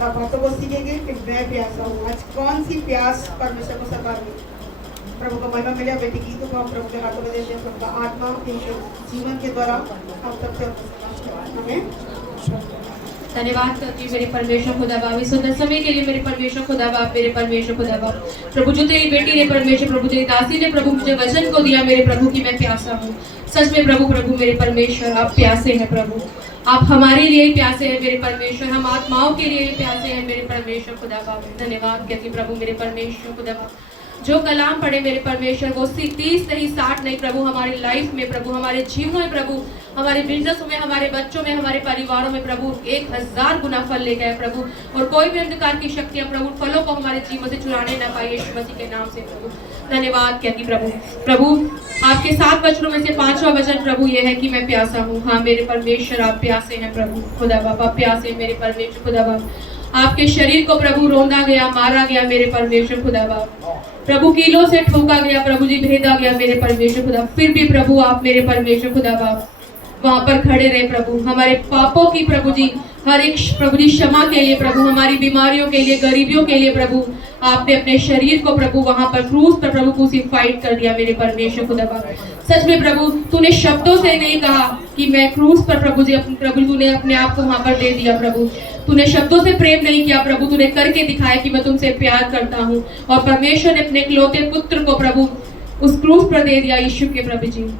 बातों को सीखेंगे कि मैं प्यासा हूँ। आज कौन सी प्यास परमेश्वर को सता रही है। प्रभु को महिमा मिले। बेटी गीतों को हम प्रभु के हाथों में देते हैं। प्रभु का आत्मा जीवन के द्वारा हम सबसे हमें धन्यवाद करती हूँ मेरे परमेश्वर खुदा बाप, इस सुंदर समय के लिए मेरे परमेश्वर खुदा बाप, मेरे परमेश्वर खुदा बाप। प्रभु जो तेरी बेटी ने परमेश्वर, प्रभु तेरी दासी ने प्रभु मुझे वचन को दिया मेरे प्रभु की मैं प्यासा हूँ। सच में प्रभु, प्रभु मेरे परमेश्वर आप प्यासे हैं प्रभु, आप हमारे लिए ही प्यासे हैं मेरे परमेश्वर, हम आत्माओं के लिए ही प्यासे हैं मेरे परमेश्वर खुदा बाप। धन्यवाद कहती प्रभु मेरे परमेश्वर खुदा बाप। जो कलाम पढ़े मेरे परमेश्वर वो 30 नहीं 60 नहीं प्रभु, हमारी लाइफ में प्रभु, हमारे जीवन में प्रभु, हमारे बिजनेस में, हमारे बच्चों में, हमारे परिवारों में प्रभु 1000 गुना फल ले गए प्रभु। और कोई भी अंधकार की शक्तियां प्रभु फलों को हमारे जीवन से चुराने न पाए यीशु मसीह के नाम से प्रभु। धन्यवाद कहती प्रभु। प्रभु आपके 7 वचनों में से 5वां वचन प्रभु ये है कि मैं प्यासा हूँ। हाँ मेरे परमेश्वर आप प्यासे हैं प्रभु खुदा बाप, आप प्यासे मेरे परमेश्वर खुदा बाप। आपके शरीर को प्रभु रोंदा गया, मारा गया मेरे परमेश्वर खुदा बाप, प्रभु कीलों से ठोका गया प्रभु जी, भेदा गया मेरे परमेश्वर खुदा। फिर भी प्रभु आप मेरे परमेश्वर खुदा बाप वहां पर खड़े रहे प्रभु, हमारे पापों की प्रभु जी हर एक प्रभु जी क्षमा के लिए प्रभु, हमारी बीमारियों के लिए, गरीबियों के लिए प्रभु आपने अपने शरीर को प्रभु वहां पर क्रूस पर प्रभु क्रूसिफाइड कर दिया मेरे परमेश्वर खुदा बाप। सच में प्रभु तूने शब्दों से नहीं कहा कि मैं क्रूस पर प्रभु जी, प्रभु तूने अपने आप को वहां पर दे दिया प्रभु। तूने शब्दों से प्रेम नहीं किया प्रभु, तूने करके दिखाया कि मैं तुमसे प्यार करता हूँ। और परमेश्वर ने अपने इकलौते पुत्र को प्रभु उस क्रूस पर दे दिया यीशु के प्रभु जी।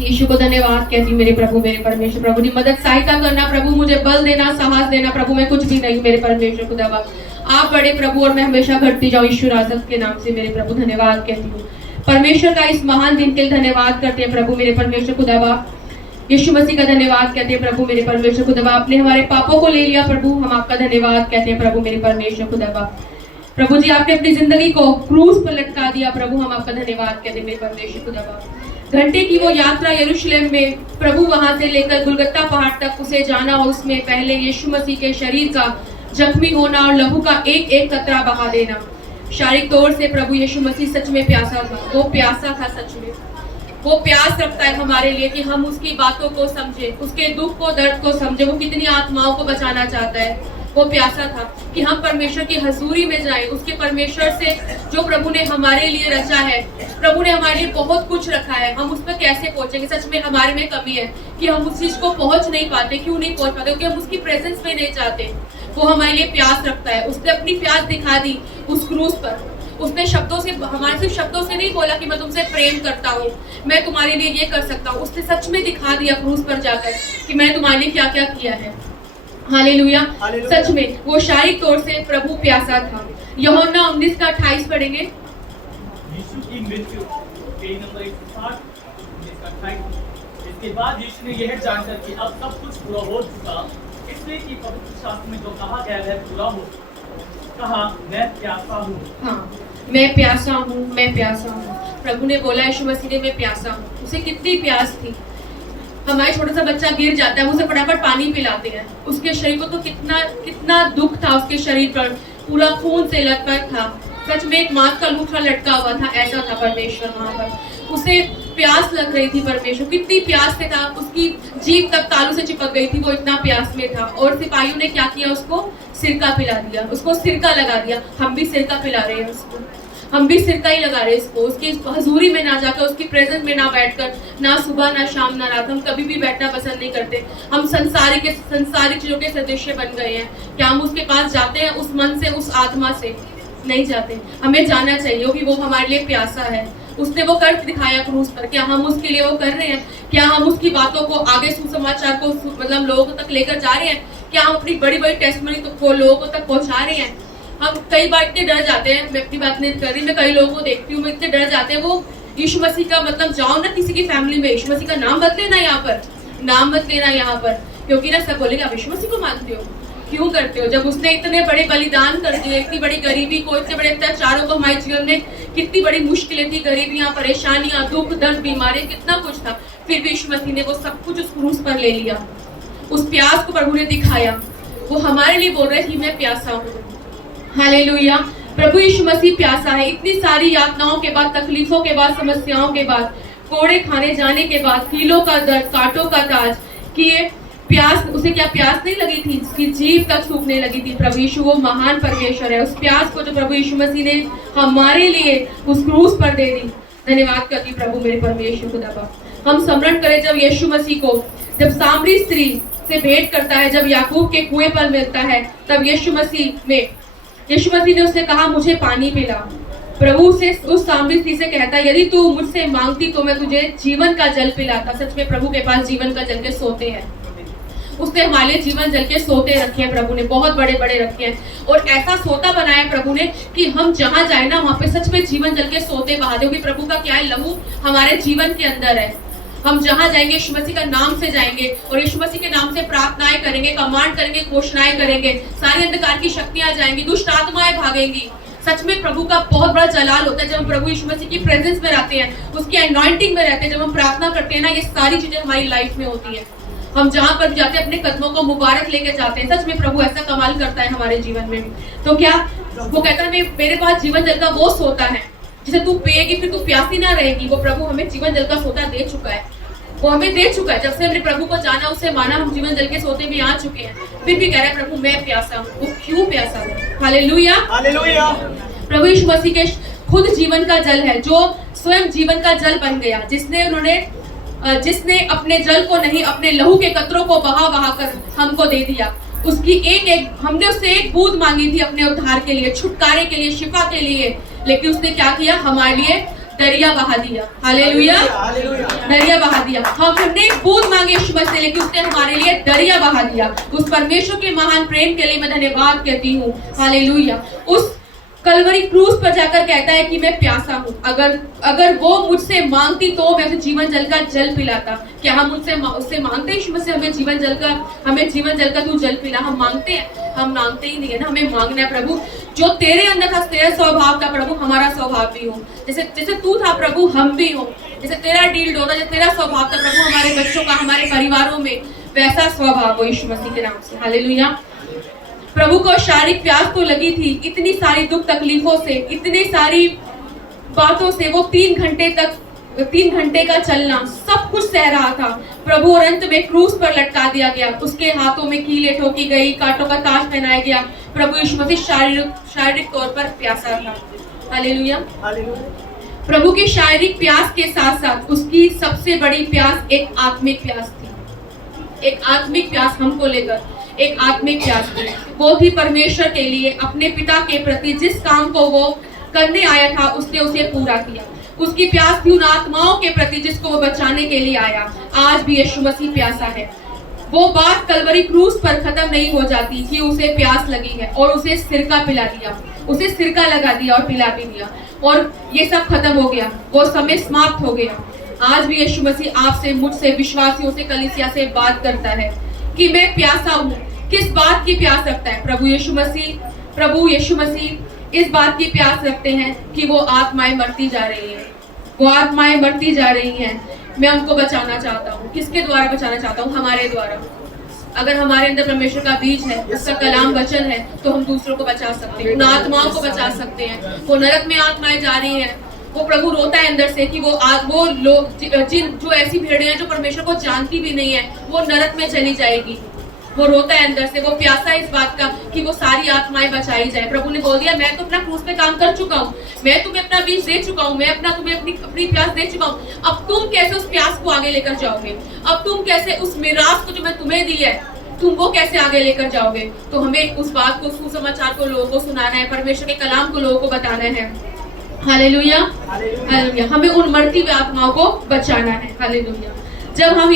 यीशु को धन्यवाद कहती हूँ मेरे प्रभु मेरे परमेश्वर। प्रभु जी मदद सहायता करना प्रभु, मुझे बल देना, साहस देना प्रभु, मैं कुछ भी नहीं मेरे परमेश्वर खुदा बाप, आप बड़े प्रभु और मैं हमेशा घटती जाऊँ यीशु राजा के नाम से मेरे प्रभु। धन्यवाद कहती हूँ परमेश्वर का इस महान दिन के लिए धन्यवाद करते हैं प्रभु मेरे परमेश्वर खुदा बाप। यीशु मसीह का धन्यवाद कहते हैं प्रभु मेरे परमेश्वर खुदा बाप, आपने हमारे पापों को ले लिया प्रभु, हम आपका धन्यवाद कहते हैं प्रभु मेरे परमेश्वर खुदा बाप। प्रभु जी आपने अपनी जिंदगी को क्रूस पर लटका दिया प्रभु, हम आपका धन्यवाद कहते हैं मेरे परमेश्वर खुदा बाप। घंटे की वो यात्रा यरूशलेम में प्रभु वहां से लेकर गुलगत्ता पहाड़ तक उसे जाना, और उसमें पहले यीशु मसीह के शरीर का जख्मी होना और लहू का एक एक कतरा बहा देना। शारीरिक तौर से प्रभु यीशु मसीह सच में प्यासा था, वो प्यासा था सच में, वो प्यास रखता है हमारे लिए कि हम उसकी बातों को समझे, उसके दुख को, दर्द को समझे, वो कितनी आत्माओं को बचाना चाहता है। वो प्यासा था कि हम परमेश्वर की हजूरी में जाएं, उसके परमेश्वर से जो प्रभु ने हमारे लिए रचा है, प्रभु ने हमारे लिए बहुत कुछ रखा है, हम उस पर कैसे पहुंचेंगे। सच में हमारे में कमी है कि हम उस चीज को पहुंच नहीं पाते। क्यों नहीं पहुंच पाते? क्योंकि हम उसकी प्रेजेंस में नहीं जाते। वो हमारे लिए प्यास रखता है, उसने अपनी प्यास दिखा दी उस क्रूस पर। उसने शब्दों से, हमारे सिर्फ शब्दों से नहीं बोला कि मैं तुमसे प्रेम करता हूँ, मैं तुम्हारे लिए ये कर सकता हूँ, उसने सच में दिखा दिया क्रूस पर जाकर कि मैं तुम्हारे लिए क्या क्या किया है। हालेलुया। सच में वो शारीरिक तौर से प्रभु प्यासा था। यूहन्ना 19 का 28 पढ़ेंगे। यीशु की मृत्यु पेज नंबर 160 इसके बाद यीशु ने यह जानकर कि अब सब कुछ पूरा हो चुका, इसलिए कि पवित्र शास्त्र में जो कहा गया है पूरा हो, कहा मैं प्यासा हूँ। हाँ मैं प्यासा हूँ, मैं प्यासा हूँ। प्रभु ने बोला यीशु मसीह ने मैं प्यासा हूँ। उसे कितनी प्यास थी। हमारे छोटा सा बच्चा गिर जाता है, उसे फटाफट पानी पिलाते हैं। उसके शरीर को तो कितना कितना दुख था, उसके शरीर पर पूरा खून से लटपट था। सच में एक माँ का लूठा लटका हुआ था, ऐसा था परमेश्वर वहां पर। उसे प्यास लग रही थी परमेश्वर, कितनी प्यास से था, उसकी जीभ तक तालू से चिपक गई थी, वो इतना प्यास में था। और सिपाहियों ने क्या किया, उसको सिरका पिला दिया, उसको सिरका लगा दिया। हम भी सिरका पिला रहे हैं उसको, हम भी सिरका ही लगा रहे हैं इसको। उसकी हजूरी में ना जाकर, उसकी प्रेजेंस में ना बैठकर, ना सुबह ना शाम ना रात, हम कभी भी बैठना पसंद नहीं करते। हम संसारी चीजों के सदस्य बन गए हैं। क्या हम उसके पास जाते हैं उस मन से, उस आत्मा से? नहीं जाते। हमें जाना चाहिए कि वो हमारे लिए प्यासा है। उसने वो कर दिखाया क्रूस पर। क्या हम उसके लिए वो कर रहे हैं? क्या हम उसकी बातों को आगे, सुसमाचार को मतलब लोगों तक लेकर जा रहे हैं? क्या हम अपनी बड़ी बड़ी टेस्टमनी को लोगों तक पहुंचा रहे हैं? हम कई बार इतने डर जाते हैं, मैं अपनी बात नहीं कर रही, मैं कई लोगों को देखती हूँ, मैं इतने डर जाते हैं। वो यीशु मसीह का मतलब जाओ ना किसी की फैमिली में, यीशु मसीह का नाम मत लेना यहाँ पर, नाम मत लेना यहाँ पर, क्योंकि ना सब बोलेगा आप यीशु मसीह को मानते हो, क्यों करते हो? जब उसने इतने बड़े बलिदान कर दिए, इतनी बड़ी गरीबी को, इतने बड़े अत्याचारों को, हमारे जीवन में कितनी बड़ी मुश्किलें थी, गरीबियां, परेशानियां, दुख दर्द, बीमारियां, कितना कुछ था, फिर भी यीशु मसीह ने वो सब कुछ उस क्रूस पर ले लिया। उस प्यास को प्रभु ने दिखाया। वो हमारे लिए बोल रहे कि मैं प्यासा हूँ। हालेलुया। प्रभु यीशु मसीह प्यासा है। इतनी सारी यातनाओं के बाद, तकलीफों के बाद, समस्याओं के बाद, कोड़े खाने जाने के बाद, कीलों का दर्द, कांटों का ताज किए, प्यास, उसे क्या प्यास नहीं लगी थी? उसकी जीभ तक सूखने लगी थी। प्रभु यीशु वो महान परमेश्वर है। उस प्यास को जो प्रभु यीशु मसीह ने हमारे लिए उस क्रूस पर दे दी। धन्यवाद करती प्रभु मेरे परमेश्वर खुदा बाप। हम स्मरण करें जब यीशु मसीह को, जब सामरी स्त्री से भेंट करता है, जब याकूब के कुएं पर मिलता है, तब यीशु मसीह ने उससे कहा मुझे पानी पिला। प्रभु से उस सामरी स्त्री से कहता है यदि तू मुझसे मांगती तो मैं तुझे जीवन का जल पिलाता। सच में प्रभु के पास जीवन का जल के सोते हैं। उसने हमारे लिए जीवन जल के सोते रखे हैं। प्रभु ने बहुत बड़े बड़े रखे हैं और ऐसा सोता बनाया प्रभु ने कि हम जहां जाए ना वहां पे सच में जीवन जल के सोते बहा दे। प्रभु का क्या है, लहू हमारे जीवन के अंदर है। हम जहां जाएंगे यीशु मसीह का नाम से जाएंगे और यीशु मसीह के नाम से प्रार्थनाएं करेंगे, कमांड करेंगे, घोषणाएं करेंगे। सारी अंधकार की शक्तियां जाएंगी, दुष्ट आत्माएं भागेंगी। सच में प्रभु का बहुत बड़ा जलाल होता है जब हम प्रभु यीशु मसीह की प्रेजेंस में रहते हैं, उसकी अनॉइंटिंग में रहते हैं। जब हम प्रार्थना करते हैं ना, ये सारी चीजें हमारी लाइफ में होती है। हम जहां पर जाते हैं अपने कदमों को मुबारक लेके जाते हैं। सच में प्रभु ऐसा कमाल करता है हमारे जीवन में। तो क्या वो कहता है मेरे पास जीवन जल का वो सोता है जिसे तू पिएगी फिर तू प्यासी ना रहेगी। वो प्रभु हमें जीवन जल का सोता दे चुका है, वो हमें दे चुका है। जब से हमने प्रभु को जाना, उसे माना, हम जीवन जल के सोते भी आ चुके हैं। फिर भी कह रहा है प्रभु मैं प्यासा हूँ। वो क्यों प्यासा हूँ? Hallelujah, hallelujah. प्रभु यीशु मसीह के खुद जीवन का जल है, जो स्वयं जीवन का जल बन गया, जिसने अपने जल को नहीं, अपने लहू के कतरों को बहा बहा कर हमको दे दिया। हमने उससे एक बूंद मांगी थी अपने उद्धार के लिए, छुटकारे के लिए, शिफा के लिए, लेकिन उसने क्या किया? हमारे लिए दरिया बहा दिया। हालेलुया, दरिया बहा दिया। हमने एक बूंद मांगे यीशु मसीह से, लेकिन उसने हमारे लिए दरिया बहा दिया। उस परमेश्वर के महान प्रेम के लिए मैं धन्यवाद कहती हूँ। हालेलुया। उस कलवरी क्रूस पर जाकर कहता है कि मैं प्यासा हूँ। अगर वो मुझसे मांगती तो मैं उसे जीवन जल का जल पिलाता। क्या हम उससे मांगते हैं? यीशु मसीह हमें जीवन जल का तू जल पिला। हम मांगते हैं? हम मांगते ही नहीं है ना। हमें मांगना है प्रभु जो तेरे अंदर था, तेरा स्वभाव था प्रभु, हमारा स्वभाव भी हो। जैसे तू था प्रभु, हम भी हो। जैसे तेरा डील होता, जैसे तेरा स्वभाव था प्रभु, हमारे बच्चों का, हमारे परिवारों में वैसा स्वभाव हो यीशु मसीह के नाम से। हालेलुया। प्रभु को शारीरिक प्यास तो लगी थी, इतनी सारी दुख तकलीफों से, इतनी सारी बातों से वो 3 घंटे का चलना सब कुछ सह रहा था प्रभु। और अंत में क्रूस पर लटका दिया गया। उसके हाथों में कीलें ठोकी गई, कांटों का ताज पहनाया गया। प्रभु यीशु मसीह शारीरिक तौर पर प्यासा था। हालेलुया। प्रभु की शारीरिक प्यास के साथ साथ उसकी सबसे बड़ी प्यास एक आत्मिक प्यास थी। एक आत्मिक प्यास हमको लेकर, एक आत्मिक प्यास थी। वो थी परमेश्वर के लिए, अपने पिता के प्रति जिस काम को वो करने आया था उसने उसे पूरा किया। उसकी प्यास थी उन आत्माओं के प्रति जिसको वो बचाने के लिए आया। आज भी यीशु मसीह प्यासा है। वो बात कलवरी क्रूस पर खत्म नहीं हो जाती कि उसे प्यास लगी है और उसे सिरका पिला दिया, उसे सिरका लगा दिया और पिला भी दिया, और ये सब खत्म हो गया। वो समय समाप्त हो गया। आज भी यीशु मसीह आपसे, मुझसे, विश्वासियों से, कलीसिया से बात करता है कि मैं प्यासा हूँ। किस बात की प्यास रखता है? प्रभु यीशु मसीह इस बात की प्यास रखते हैं कि वो आत्माएं मरती जा रही हैं। वो आत्माएं मरती जा रही हैं। मैं उनको बचाना चाहता हूँ। किसके द्वारा बचाना चाहता हूँ? हमारे द्वारा। अगर हमारे अंदर परमेश्वर का बीज है, उसका कलाम वचन है, तो हम दूसरों को बचा सकते हैं, उन आत्माओं को बचा सकते हैं। वो नरक में आत्माएं जा रही हैं, वो प्रभु रोता है अंदर से कि वो लोग जो ऐसी भेड़ें हैं जो परमेश्वर को जानती भी नहीं है, वो नरक में चली जाएगी। वो रोता है अंदर से, वो प्यासा है इस बात का कि वो सारी आत्माएं बचाई जाए। प्रभु ने बोल दिया मैं तो अपना क्रूस पे काम कर चुका हूँ, मैं तुम्हें अपना बीज दे चुका हूँ, मैं तुम्हें अपनी प्यास दे चुका हूँ। अब तुम कैसे उस प्यास को आगे लेकर जाओगे? अब तुम कैसे उस मिरास को जो मैं तुम्हें दी है, तुम वो कैसे आगे लेकर जाओगे? तो हमें उस बात को, सुसमाचार को लोगों को सुनाना है, परमेश्वर के कलाम को लोगों को बताना है। Hallelujah, hallelujah. हमें उन मरती हुई आत्माओं को बचाना है। हालेलुया। जब हम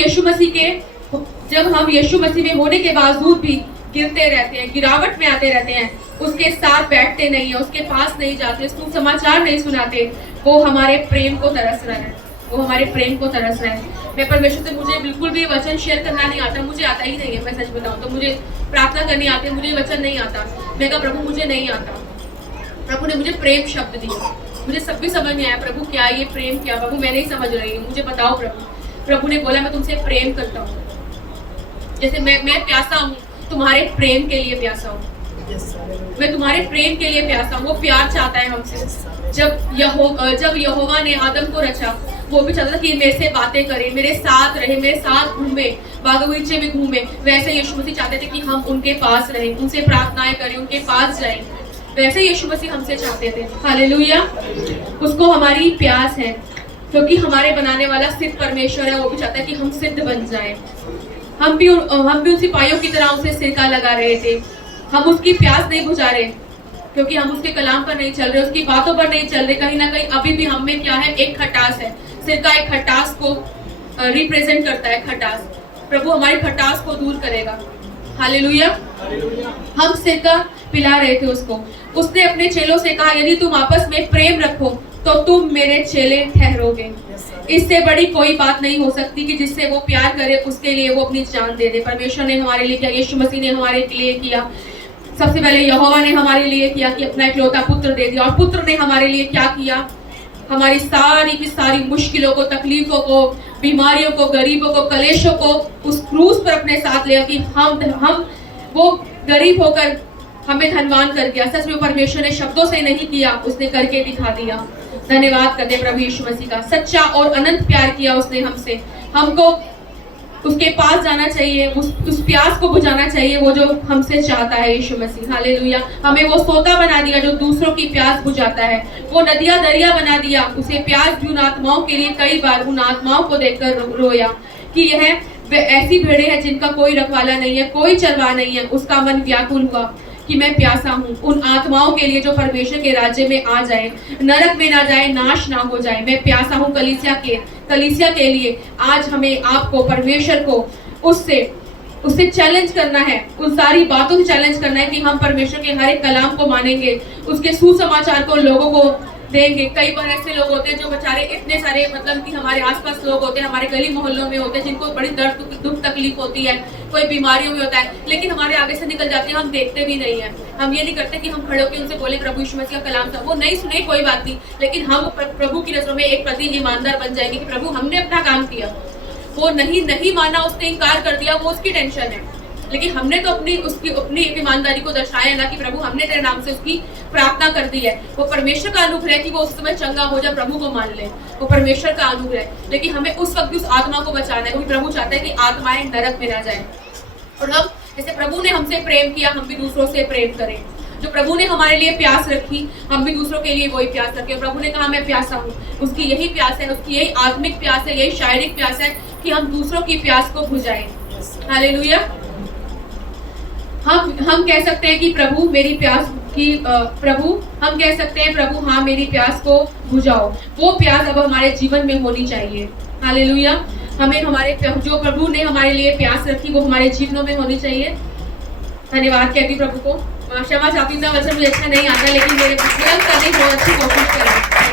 यीशु मसीह में होने के बावजूद भी गिरते रहते हैं, गिरावट में आते रहते हैं, उसके साथ बैठते नहीं है, उसके पास नहीं जाते, उसको समाचार नहीं सुनाते, वो हमारे प्रेम को तरस रहा है। वो हमारे प्रेम को तरस रहा है। मैं परमेश्वर से, मुझे बिल्कुल भी वचन शेयर करना नहीं आता, मुझे आता ही नहीं है। मैं सच बताऊं तो मुझे प्रार्थना करनी आती है, मुझे वचन नहीं आता। मैं कहा प्रभु मुझे नहीं आता। प्रभु ने मुझे प्रेम शब्द दिया, मुझे सब भी समझ नहीं आया। प्रभु क्या ये प्रेम, क्या प्रभु मैं नहीं समझ रही हूँ, मुझे बताओ प्रभु। प्रभु ने बोला मैं तुमसे प्रेम करता हूँ, जैसे मैं प्यासा हूँ, तुम्हारे प्रेम के लिए प्यासा हूँ। मैं तुम्हारे प्रेम के लिए प्यासा हूँ। वो प्यार चाहता है हमसे। जब यहोवा ने आदम को रचा, वो भी चाहता था कि मेरे से बातें करे, मेरे साथ रहे, मेरे साथ घूमे, बागीचे में घूमे। वैसे यीशु मसीह चाहते थे कि हम उनके पास रहें, उनसे प्रार्थनाएं करें, उनके पास जाएं। वैसे यीशु मसीह हमसे चाहते थे। हालेलुया। उसको हमारी प्यास है, क्योंकि हमारे बनाने वाला सिद्ध परमेश्वर है। वो भी चाहता है कि हम सिद्ध बन जाएं। हम भी उन सिपाहियों की तरह उसे सिरका लगा रहे थे। हम उसकी प्यास नहीं बुझा रहे, क्योंकि हम उसके कलाम पर नहीं चल रहे, उसकी बातों पर नहीं चल रहे। कहीं ना कहीं अभी भी हम में क्या है, एक खटास है। सिरका एक खटास को रिप्रेजेंट करता है। खटास, प्रभु हमारी खटास को दूर करेगा। हालेलुया। हम सिरका पिला रहे थे उसको। उसने अपने चेलों से कहा, यदि तुम आपस में प्रेम रखो तो तुम मेरे चेले ठहरोगे। इससे बड़ी कोई बात नहीं हो सकती कि जिससे वो प्यार करे, उसके लिए वो अपनी जान दे दे। परमेश्वर ने हमारे लिए किया, यीशु मसीह ने हमारे लिए किया। सबसे पहले यहोवा ने हमारे लिए किया कि अपना इकलौता पुत्र दे दिया। और पुत्र ने हमारे लिए क्या किया? हमारी सारी की सारी मुश्किलों को, तकलीफों को, बीमारियों को, गरीबों को, कलेशों को उस क्रूस पर अपने साथ ले, कि हम वो गरीब होकर हमें धनवान कर दिया। सच में परमेश्वर ने शब्दों से नहीं किया, उसने करके दिखा दिया। धन्यवाद करते प्रभु यीशु मसीह का। सच्चा और अनंत प्यार किया उसने हमसे। हमको उसके पास जाना चाहिए, उस प्यास को बुझाना चाहिए, वो जो हमसे चाहता है यीशु मसीह। हालेलुया। हमें वो सोता बना दिया जो दूसरों की प्यास बुझाता है। वो नदियां दरिया बना दिया। उसे प्यास भी उन आत्माओं के लिए, कई बार उन आत्माओं को देखकर रोया कि यह ऐसी भेड़ें हैं जिनका कोई रखवाला नहीं है, कोई चरवाहा नहीं है। उसका मन व्याकुल हुआ कि मैं प्यासा हूँ उन आत्माओं के लिए जो परमेश्वर के राज्य में आ जाए, नरक में ना जाए, नाश ना हो जाए। मैं प्यासा हूँ कलीसिया के लिए। आज हमें आपको, परमेश्वर को उससे चैलेंज करना है, उन सारी बातों से चैलेंज करना है कि हम परमेश्वर के हर एक कलाम को मानेंगे, उसके सुसमाचार को लोगों को देंगे। कई बार ऐसे लोग होते हैं जो बेचारे इतने सारे, मतलब कि हमारे आसपास लोग होते हैं, हमारे गली मोहल्लों में होते हैं, जिनको बड़ी दर्द दुख तकलीफ होती है, कोई बीमारियों में होता है, लेकिन हमारे आगे से निकल जाते हैं, हम देखते भी नहीं है। हम ये नहीं करते कि हम खड़े होकर उनसे बोले प्रभु यीशु मसीह का कलाम था। वो नहीं सुने, कोई बात नहीं, लेकिन हम प्रभु की नजरों में एक प्रति ईमानदार बन जाएंगे कि प्रभु हमने अपना काम किया। वो नहीं माना, उसने इनकार कर दिया, वो उसकी टेंशन है, लेकिन हमने तो अपनी ईमानदारी को दर्शाया ना कि प्रभु हमने तेरे नाम से उसकी प्रार्थना कर दी है। वो परमेश्वर का अनुग्रह है कि वो उस समय चंगा हो जाए, प्रभु को मान ले, वो परमेश्वर का अनुग्रह है। लेकिन हमें उस वक्त भी उस आत्मा को बचाना है, क्योंकि प्रभु चाहता है कि आत्माएं नरक में ना जाए। और हम, जैसे प्रभु ने हमसे प्रेम किया, हम भी दूसरों से प्रेम करें। जो प्रभु ने हमारे लिए प्यास रखी, हम भी दूसरों के लिए वही प्यास रखें। प्रभु ने कहा मैं प्यासा हूँ, उसकी यही प्यास है, उसकी यही आत्मिक प्यास है, यही शारीरिक प्यास है कि हम दूसरों की प्यास को बुझाएं। हालेलुया। हम कह सकते हैं कि प्रभु मेरी प्यास की हम कह सकते हैं प्रभु हाँ मेरी प्यास को बुझाओ। वो प्यास अब हमारे जीवन में होनी चाहिए। हालेलुया। हमें जो प्रभु ने हमारे लिए प्यास रखी वो हमारे जीवनों में होनी चाहिए। धन्यवाद कहती प्रभु को। क्षमा चाहती हूँ, वचन मुझे अच्छा नहीं आता, लेकिन मेरे करने की बहुत अच्छी कोशिश करें।